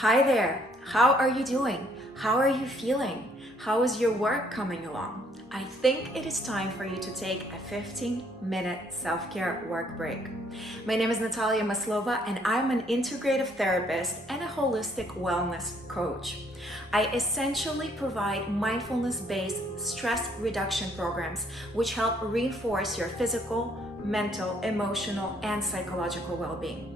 Hi there. How are you doing? How are you feeling? How is your work coming along? I think it is time for you to take a 15-minute self-care work break. My name is Natalia Maslova and I'm an integrative therapist and a holistic wellness coach. I essentially provide mindfulness-based stress reduction programs which help reinforce your physical, mental, emotional, and psychological well-being.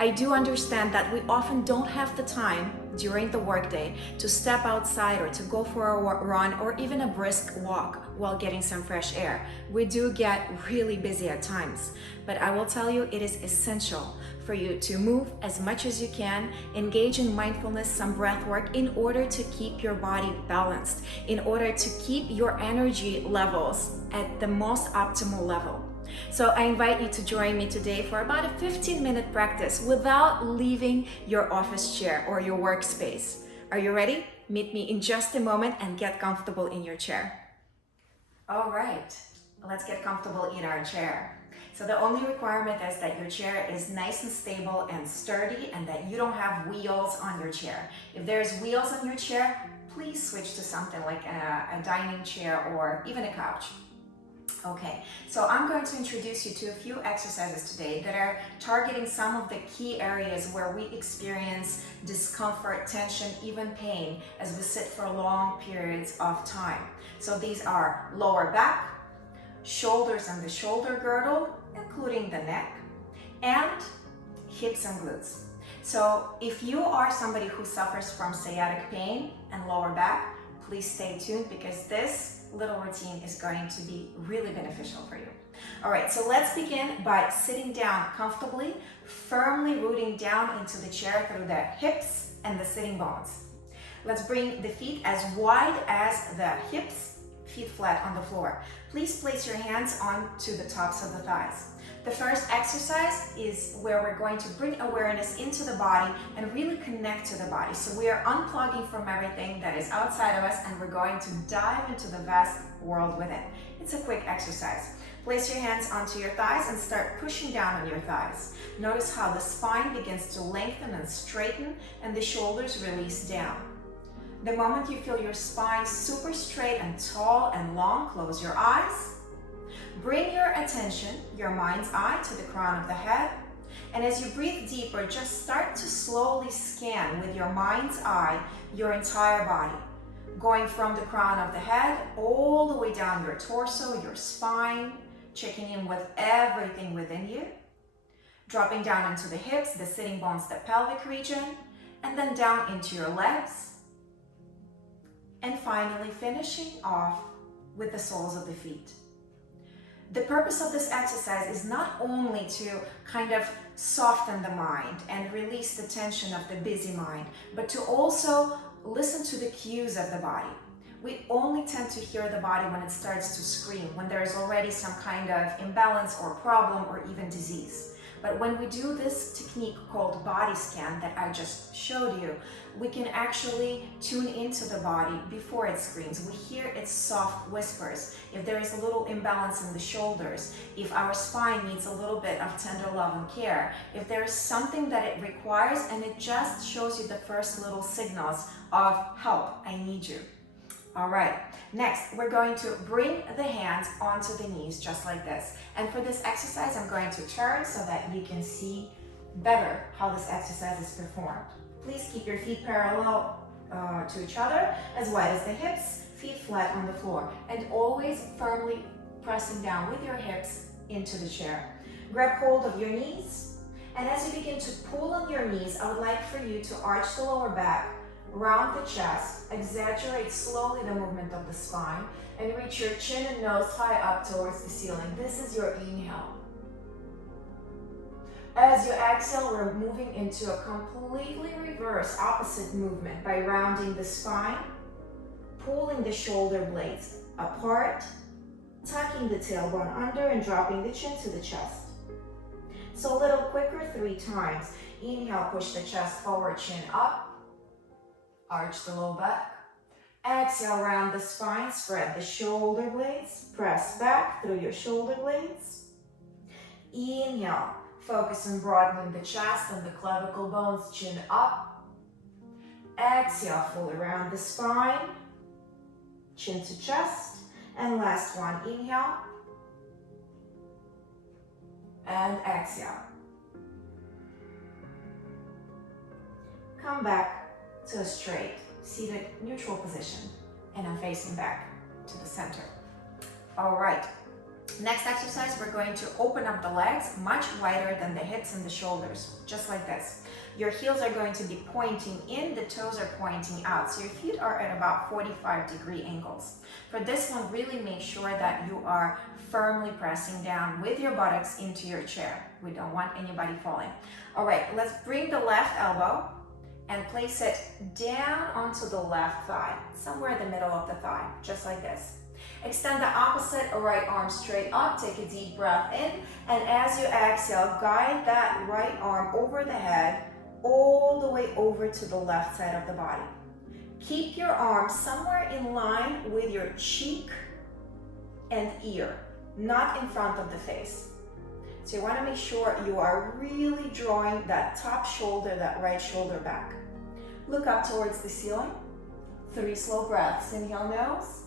I do understand that we often don't have the time during the workday to step outside or to go for a run or even a brisk walk while getting some fresh air. We do get really busy at times, but I will tell you it is essential for you to move as much as you can, engage in mindfulness, some breath work in order to keep your body balanced, in order to keep your energy levels at the most optimal level. So I invite you to join me today for about a 15-minute practice without leaving your office chair or your workspace. Are you ready? Meet me in just a moment and get comfortable in your chair. All right, let's get comfortable in our chair. So the only requirement is that your chair is nice and stable and sturdy and that you don't have wheels on your chair. If there's wheels on your chair, please switch to something like a dining chair or even a couch. Okay, so I'm going to introduce you to a few exercises today that are targeting some of the key areas where we experience discomfort, tension, even pain as we sit for long periods of time. So these are lower back, shoulders and the shoulder girdle, including the neck, and hips and glutes. So if you are somebody who suffers from sciatic pain and lower back, please stay tuned because this little routine is going to be really beneficial for you. All right, so let's begin by sitting down comfortably, firmly rooting down into the chair through the hips and the sitting bones. Let's bring the feet as wide as the hips, feet flat on the floor. Please place your hands onto the tops of the thighs. The first exercise is where we're going to bring awareness into the body and really connect to the body. So we are unplugging from everything that is outside of us and we're going to dive into the vast world within. It's a quick exercise. Place your hands onto your thighs and start pushing down on your thighs. Notice how the spine begins to lengthen and straighten and the shoulders release down. The moment you feel your spine super straight and tall and long, close your eyes. Bring your attention, your mind's eye, to the crown of the head. And as you breathe deeper, just start to slowly scan with your mind's eye your entire body. Going from the crown of the head all the way down your torso, your spine, checking in with everything within you. Dropping down into the hips, the sitting bones, the pelvic region, and then down into your legs. And finally finishing off with the soles of the feet. The purpose of this exercise is not only to kind of soften the mind and release the tension of the busy mind, but to also listen to the cues of the body. We only tend to hear the body when it starts to scream, when there is already some kind of imbalance or problem or even disease. But when we do this technique called body scan that I just showed you, we can actually tune into the body before it screams. We hear its soft whispers. If there is a little imbalance in the shoulders, if our spine needs a little bit of tender love and care, if there is something that it requires and it just shows you the first little signals of help, I need you. All right, next we're going to bring the hands onto the knees just like this. And for this exercise, I'm going to turn so that you can see better how this exercise is performed. Please keep your feet parallel to each other, as wide as the hips, feet flat on the floor, and always firmly pressing down with your hips into the chair. Grab hold of your knees, and as you begin to pull on your knees, I would like for you to arch the lower back, round the chest, exaggerate slowly the movement of the spine, and reach your chin and nose high up towards the ceiling. This is your inhale. As you exhale, we're moving into a completely reverse opposite movement by rounding the spine, pulling the shoulder blades apart, tucking the tailbone under and dropping the chin to the chest. So a little quicker 3 times. Inhale, push the chest forward, chin up. Arch the low back. Exhale, round the spine, spread the shoulder blades, press back through your shoulder blades. Inhale, focus on broadening the chest and the clavicle bones, chin up. Exhale, fully round the spine, chin to chest. And last one, inhale. And exhale. Come back to a straight, seated, neutral position. And I'm facing back to the center. All right. Next exercise, we're going to open up the legs much wider than the hips and the shoulders, just like this. Your heels are going to be pointing in, the toes are pointing out, so your feet are at about 45-degree angles. For this one, really make sure that you are firmly pressing down with your buttocks into your chair. We don't want anybody falling. All right, let's bring the left elbow and place it down onto the left thigh, somewhere in the middle of the thigh, just like this. Extend the opposite right arm straight up, take a deep breath in, and as you exhale, guide that right arm over the head, all the way over to the left side of the body. Keep your arm somewhere in line with your cheek and ear, not in front of the face. So you want to make sure you are really drawing that top shoulder, that right shoulder back. Look up towards the ceiling. 3 slow breaths. Inhale, nose.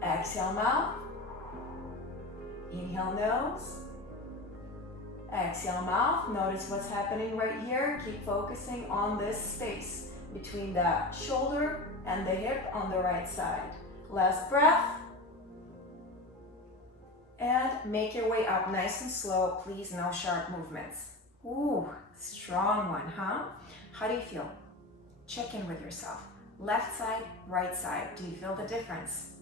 Exhale, mouth. Inhale, nose. Exhale, mouth. Notice what's happening right here. Keep focusing on this space between the shoulder and the hip on the right side. Last breath. And make your way up nice and slow. Please, no sharp movements. Ooh, strong one, huh? How do you feel? Check in with yourself. Left side, right side. Do you feel the difference?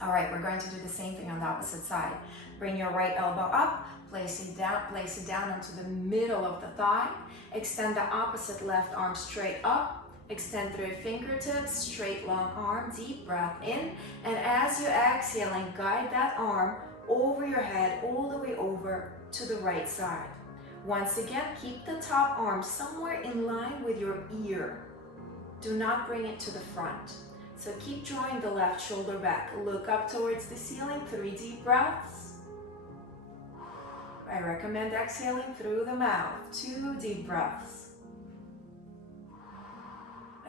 All right, we're going to do the same thing on the opposite side. Bring your right elbow up, place it down onto the middle of the thigh. Extend the opposite left arm straight up. Extend through your fingertips, straight long arm, deep breath in. And as you're exhaling, guide that arm over your head, all the way over to the right side. Once again, keep the top arm somewhere in line with your ear. Do not bring it to the front. So keep drawing the left shoulder back. Look up towards the ceiling, 3 deep breaths. I recommend exhaling through the mouth, 2 deep breaths.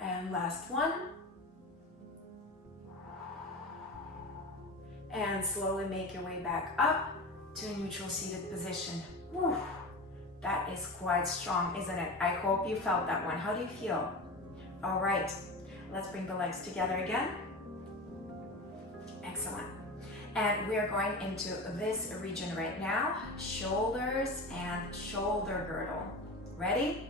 And last one. And slowly make your way back up to a neutral seated position. Whew. That is quite strong, isn't it? I hope you felt that one. How do you feel? All right, let's bring the legs together again. Excellent. And we're going into this region right now, shoulders and shoulder girdle. Ready?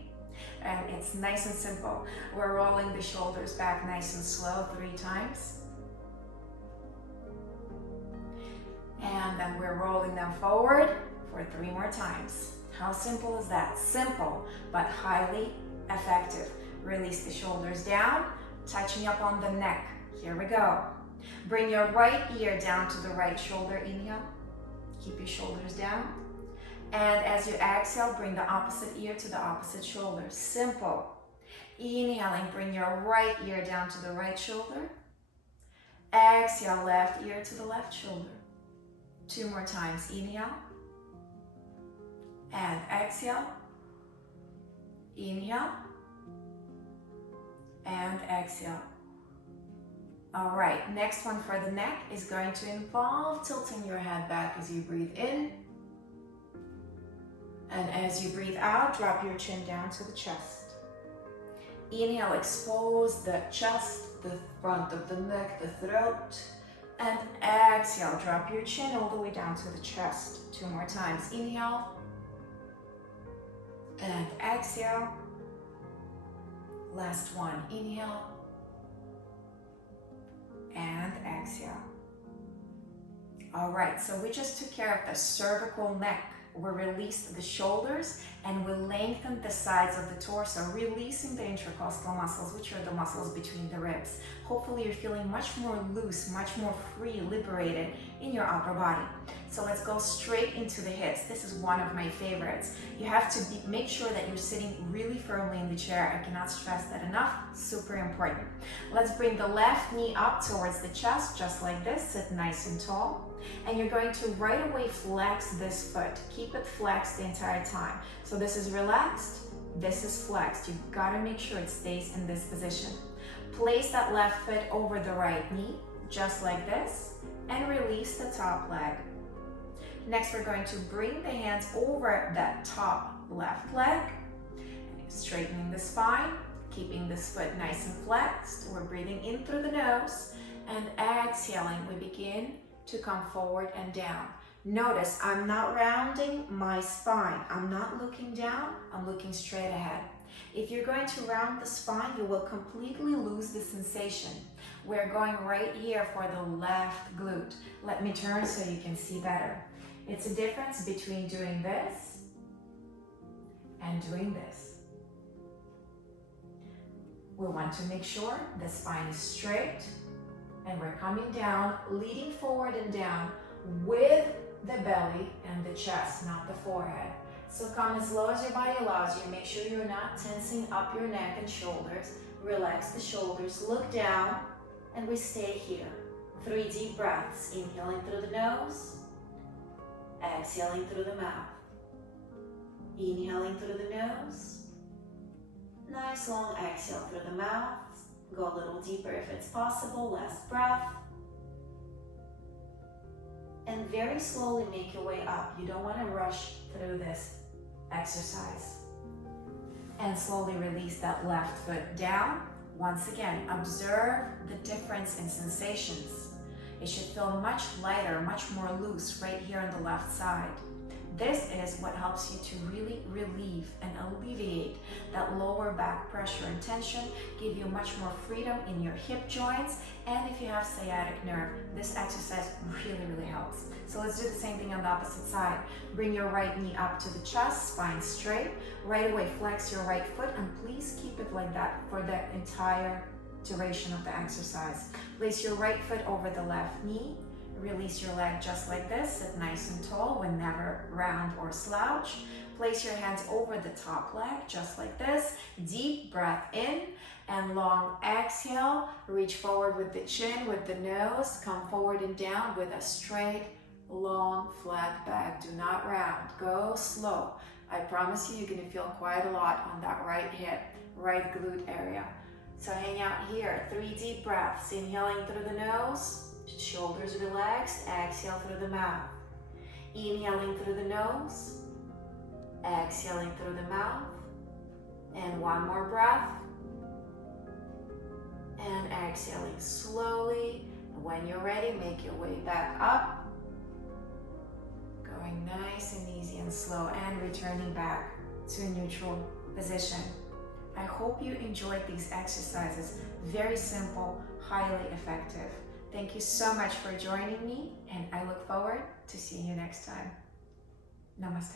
And it's nice and simple. We're rolling the shoulders back nice and slow 3 times. And then we're rolling them forward for 3 more times. How simple is that? Simple, but highly effective. Release the shoulders down, touching up on the neck. Here we go. Bring your right ear down to the right shoulder. Inhale. Keep your shoulders down. And as you exhale, bring the opposite ear to the opposite shoulder. Simple. Inhaling, bring your right ear down to the right shoulder. Exhale, left ear to the left shoulder. 2 more times. Inhale. And exhale. Inhale. And exhale. All right, next one for the neck is going to involve tilting your head back as you breathe in. And as you breathe out, drop your chin down to the chest. Inhale, expose the chest, the front of the neck, the throat. And exhale, drop your chin all the way down to the chest. 2 more times. Inhale. And exhale. Last one. Inhale. And exhale. All right, so we just took care of the cervical neck. We released the shoulders and we lengthened the sides of the torso, releasing the intercostal muscles, which are the muscles between the ribs. Hopefully you're feeling much more loose, much more free, liberated in your upper body. So let's go straight into the hips. This is one of my favorites. You have to make sure that you're sitting really firmly in the chair. I cannot stress that enough. Super important. Let's bring the left knee up towards the chest, just like this. Sit nice and tall. And you're going to right away flex this foot. Keep it flexed the entire time. So this is relaxed This is flexed. You've got to make sure it stays in this position. Place that left foot over the right knee, just like this, and release the top leg. Next, we're going to bring the hands over that top left leg, straightening the spine, keeping this foot nice and flexed. We're breathing in through the nose and exhaling. We begin to come forward and down. Notice I'm not rounding my spine. I'm not looking down, I'm looking straight ahead. If you're going to round the spine, you will completely lose the sensation. We're going right here for the left glute. Let me turn so you can see better. It's a difference between doing this and doing this. We want to make sure the spine is straight and we're coming down, leading forward and down with the belly and the chest, not the forehead. So come as low as your body allows you. Make sure you're not tensing up your neck and shoulders. Relax the shoulders, look down, and we stay here. 3 deep breaths, inhaling through the nose, exhaling through the mouth. Inhaling through the nose, nice long exhale through the mouth. Go a little deeper if it's possible, last breath. And very slowly make your way up. You don't want to rush through this exercise. And slowly release that left foot down. Once again, observe the difference in sensations. It should feel much lighter, much more loose right here on the left side. This is what helps you to really relieve and alleviate that lower back pressure and tension, give you much more freedom in your hip joints, and if you have sciatic nerve, this exercise really helps. So let's do the same thing on the opposite side. Bring your right knee up to the chest, spine straight. Right away, flex your right foot, and please keep it like that for the entire duration of the exercise. Place your right foot over the left knee. Release your leg just like this, sit nice and tall, when never round or slouch. Place your hands over the top leg, just like this. Deep breath in and long exhale. Reach forward with the chin, with the nose. Come forward and down with a straight, long, flat back. Do not round. Go slow. I promise you, you're going to feel quite a lot on that right hip, right glute area. So hang out here. 3 deep breaths. Inhaling through the nose. Shoulders relaxed, exhale through the mouth. Inhaling through the nose, exhaling through the mouth. And one more breath. And exhaling slowly. When you're ready, make your way back up. Going nice and easy and slow, and returning back to a neutral position. I hope you enjoyed these exercises. Very simple, highly effective. Thank you so much for joining me, and I look forward to seeing you next time. Namaste.